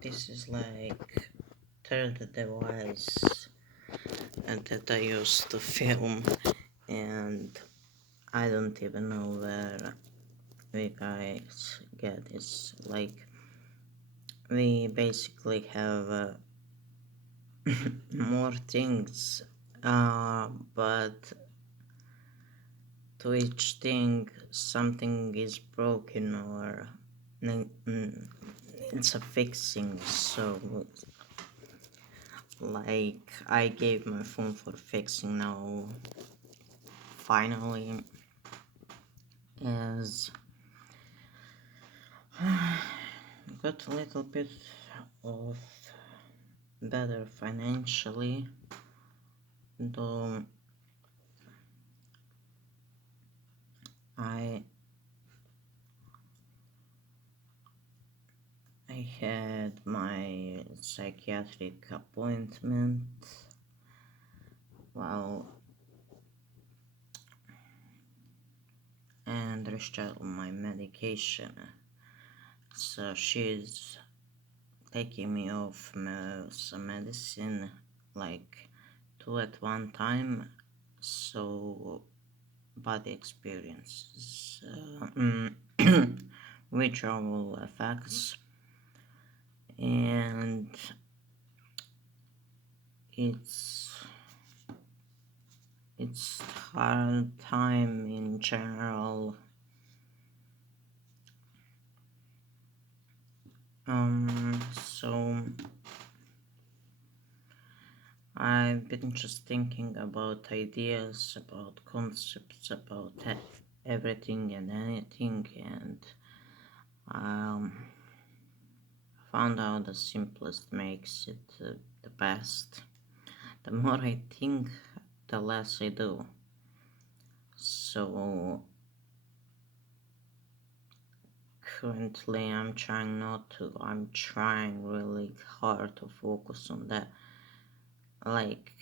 This is like third device and that I used to film, and I don't even know where we guys get this. Like, we basically have more things, but to each thing something is broken or needs a fixing. So like I gave my phone for fixing now finally, as got a little bit of better financially, though I I had my psychiatric appointment, well, and rescheduled my medication. So she's taking me off some medicine, like two at one time, so body experiences withdrawal effects, and it's it's hard time in general. So I've been just thinking about ideas, about concepts, about everything and anything, and um, found out the simplest makes it the best. The more I think, the less I do. So currently I'm trying really hard to focus on that, like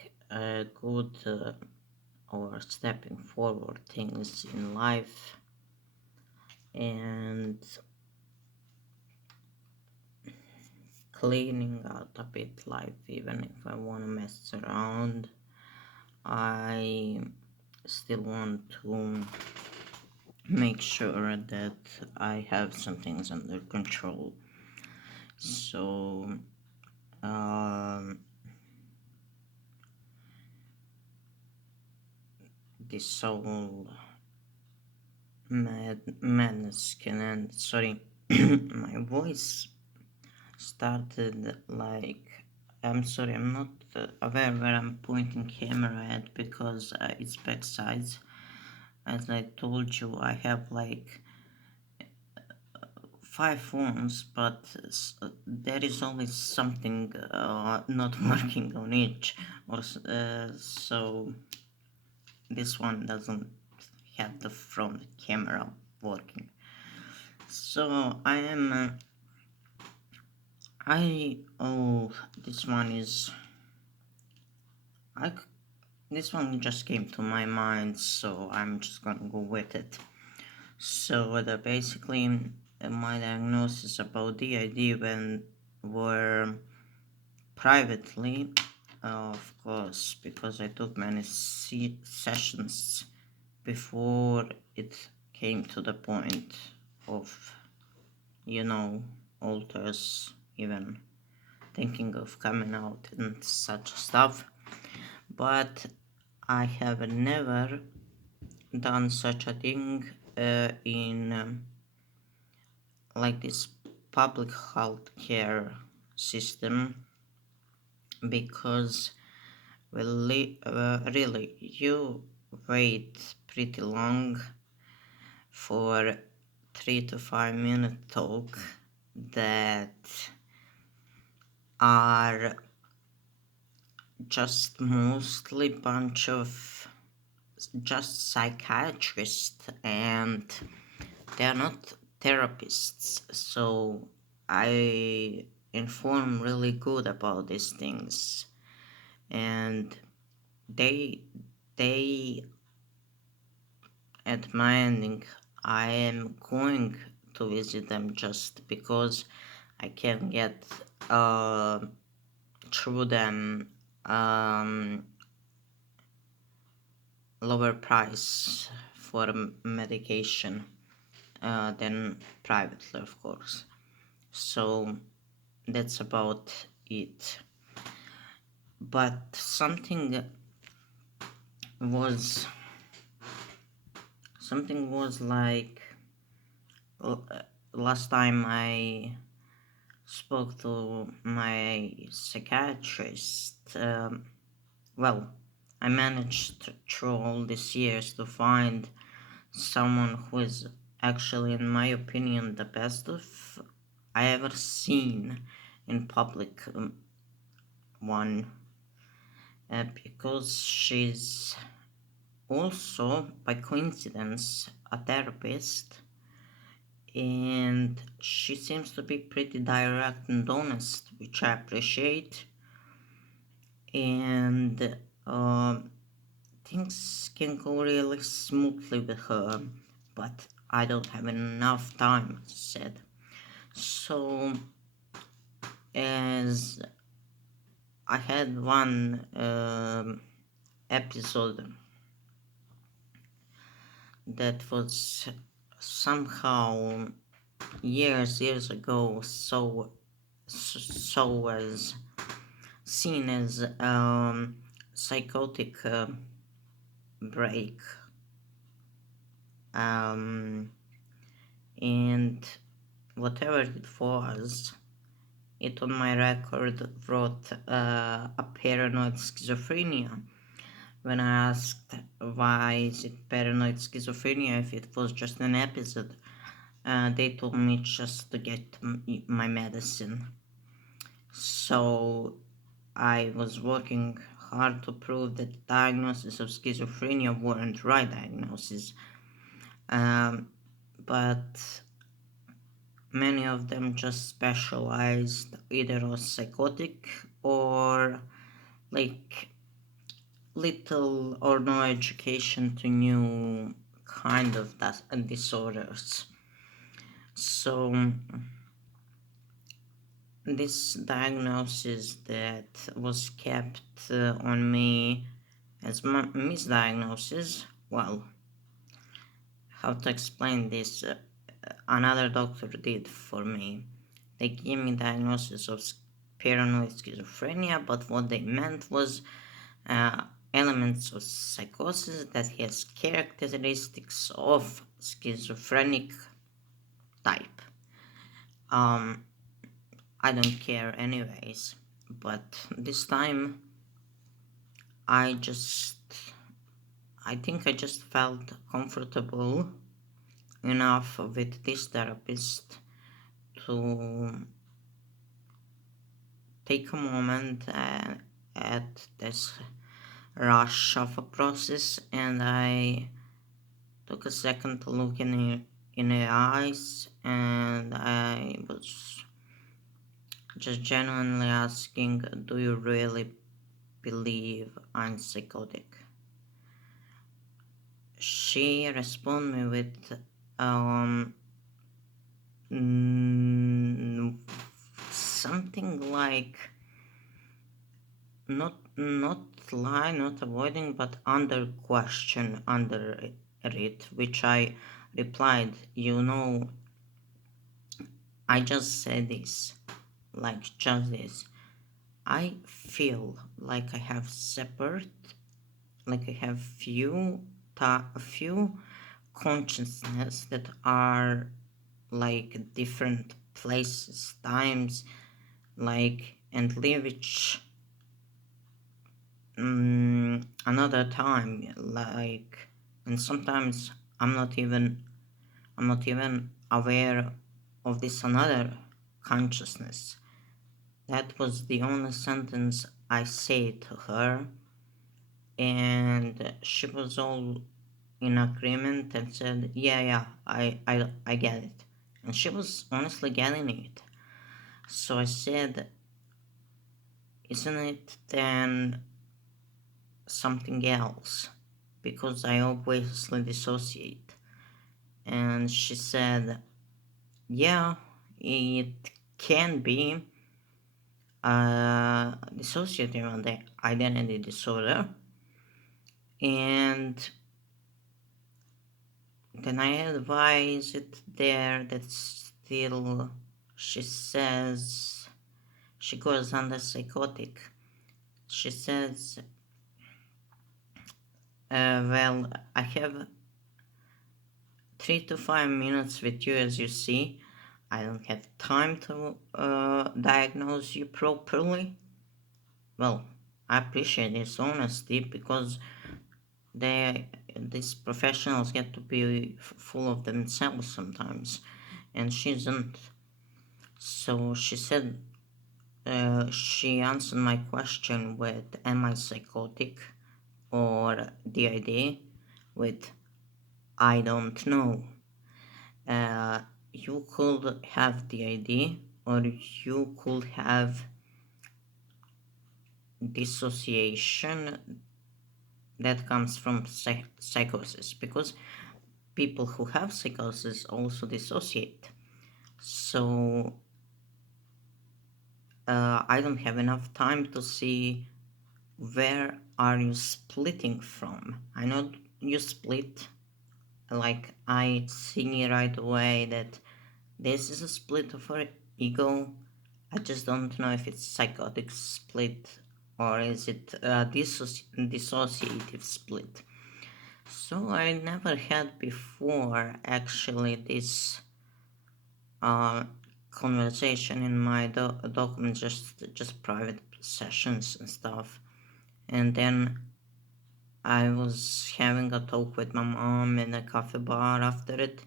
good or stepping forward things in life, and cleaning out a bit life. Even if I want to mess around, I still want to make sure that I have some things under control. So um, this whole madness can end. Sorry, my voice started like, I'm sorry, I'm not aware where I'm pointing camera at because it's backsides. As I told you, I have like five phones, but there is always something not working on each, or so this one doesn't have the front camera working. So I am. This one is. I. This one just came to my mind, so I'm just gonna go with it. So basically, my diagnosis about DID when were privately, of course, because I took many sessions before it came to the point of, alters, even thinking of coming out and such stuff. But I have never done such a thing in like this public health care system, because really you wait pretty long for 3 to 5 minute talk that are just mostly bunch of just psychiatrists, and they're not therapists. So I inform really good about these things, and they they at my ending, I am going to visit them just because I can get uh, through them um, lower price for medication than privately, of course. So that's about it. But was something was like last time I spoke to my psychiatrist. Well, I managed through all these years to find someone who is actually, in my opinion, the best of I ever seen in public. One, because she's also, by coincidence, a therapist, and she seems to be pretty direct and honest, which I appreciate. And uh, things can go really smoothly with her, but I don't have enough time, as I said. So, as I had one episode that was somehow years ago, so was seen as psychotic break, um, and whatever it was, it on my record wrote a paranoid schizophrenia. When I asked why is it paranoid schizophrenia if it was just an episode, they told me just to get my medicine. So I was working hard to prove that the diagnosis of schizophrenia weren't right diagnosis. Um, but many of them just specialized either as psychotic or like little or no education to new kind of disorders. So this diagnosis that was kept on me as misdiagnosis, well, how to explain this? Another doctor did for me. They gave me diagnosis of paranoid schizophrenia, but what they meant was uh, elements of psychosis that has characteristics of schizophrenic type. Um, I don't care anyways, but this time I just I think I just felt comfortable enough with this therapist to take a moment at this rush of a process, and I took a second to look in her eyes, and I was just genuinely asking, do you really believe I'm psychotic? She responded with um something like not lie, not avoiding, but under question under it, which I replied, I just said this, like just this. I feel like I have separate, like I have a few consciousness that are like different places, times, like and live each another time, like, and sometimes I'm not even aware of this another consciousness. That was the only sentence I said to her, and she was all in agreement and said, "Yeah, I get it." And she was honestly getting it. So I said, "Isn't it then something else? Because I obviously dissociate." And she said, "Yeah, it can be, dissociative identity disorder, and then I advise it there that still she says she goes under psychotic. She says, well, I have 3 to 5 minutes with you, as you see. I don't have time to diagnose you properly. Well, I appreciate his honesty because these professionals get to be full of themselves sometimes, and she isn't. So she said, she answered my question with, "Am I psychotic?" or DID with, "I don't know." Uh, you could have DID, or you could have dissociation that comes from psychosis, because people who have psychosis also dissociate. So I don't have enough time to see where are you splitting from. I know you split, like I see right away that this is a split of her ego. I just don't know if it's psychotic split or is it a dissociative split. So I never had before actually this uh, conversation in my document, just private sessions and stuff. And then I was having a talk with my mom in a cafe bar after it,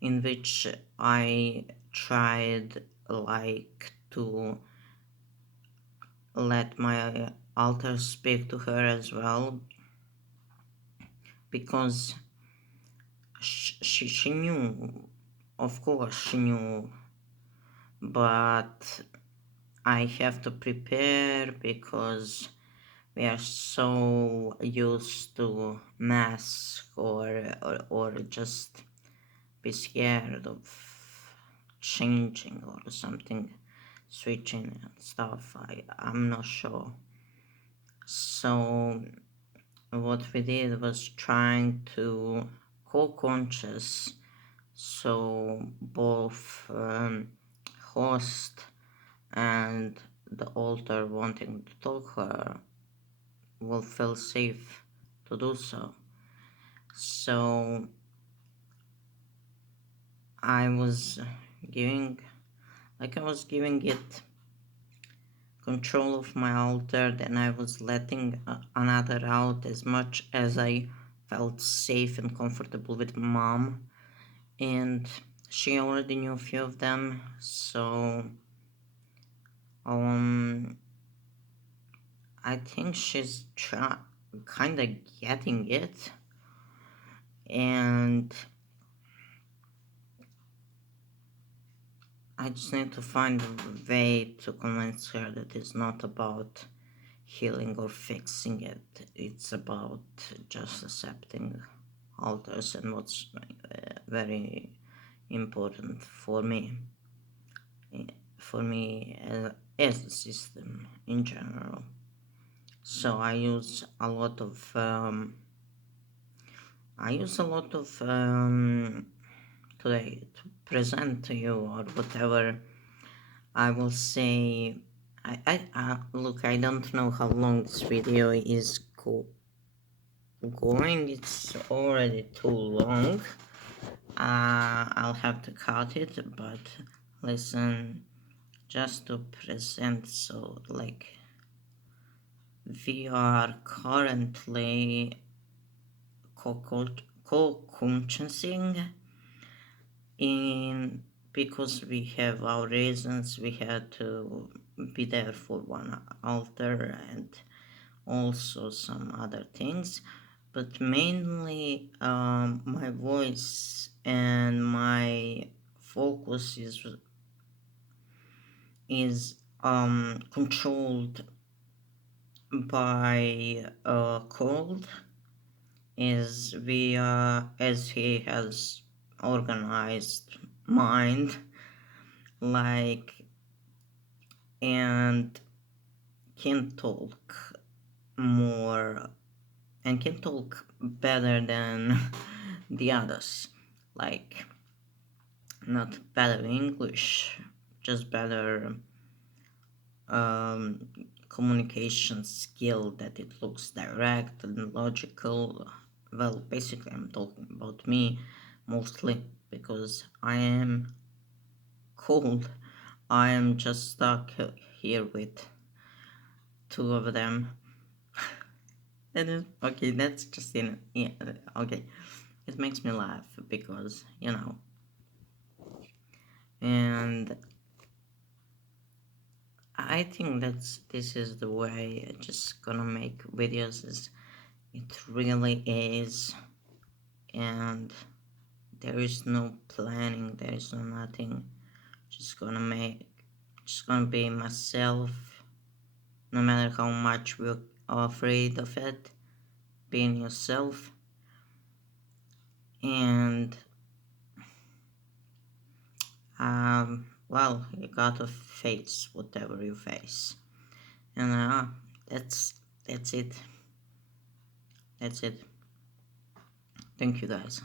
in which I tried like to let my alter speak to her as well, because she knew, of course she knew, but I have to prepare because we are so used to mask or just be scared of changing or something, switching and stuff. I'm not sure. So what we did was trying to co-conscious, so both host and the alter wanting to talk her will feel safe to do so. So I was giving, I was giving it control of my alter, then I was letting another out as much as I felt safe and comfortable with mom, and she already knew a few of them, so um I think she's kind of getting it, and I just need to find a way to convince her that it's not about healing or fixing it. It's about just accepting alters and what's very important for me, for me as a system in general. So I use a lot of today to present to you or whatever. I will say, look, I don't know how long this video is going. It's already too long. I'll have to cut it, but listen, just to present, so like we are currently co-consciencing in, because we have our reasons, we had to be there for one altar and also some other things, but mainly my voice and my focus is controlled by cold, is via, as he has organized mind, like and can talk more and can talk better than the others. Like, not better English, just better um, communication skill, that it looks direct and logical. Well, basically, I'm talking about me mostly because I am cold. I am just stuck here with two of them. Okay, that's just in. Yeah, okay. It makes me laugh because, and I think this is the way I just gonna make videos. Is it really is, and there is no planning. There is no nothing. Just gonna make. Just gonna be myself. No matter how much we're afraid of it, being yourself, and well, you gotta face whatever you face, and that's that's it. That's it. Thank you, guys.